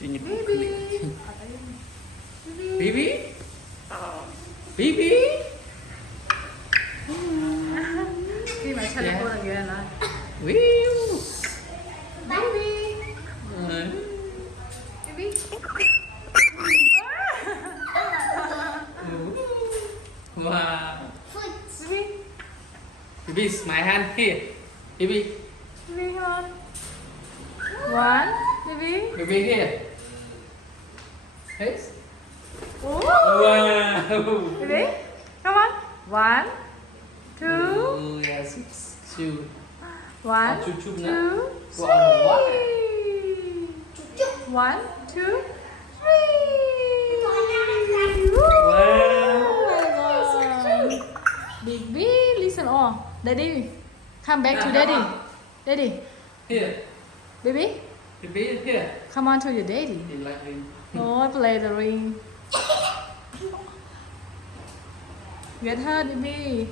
Bibi. Bibi. Bibi. Khi mà chơi cô là ghê là Wiu. Bibi. Ờ. Bibi. Wow. Bibi. Bibi, smile hand here. Bibi. Bibi, come on. One. Bibi. Bibi here. Yes. Ooh. Wow. Bibi. Come on. One. Two. Oh, yes. Two. One. Chụp chụp nữa. Two. Wow. Three. One. Two. Three. Wow. Bibi, listen. Oh, Daddy, come back to Daddy. Daddy, Here. Bibi, Bibi here. come on to your Daddy. You like him? Oh, play the ring. Get her, Bibi.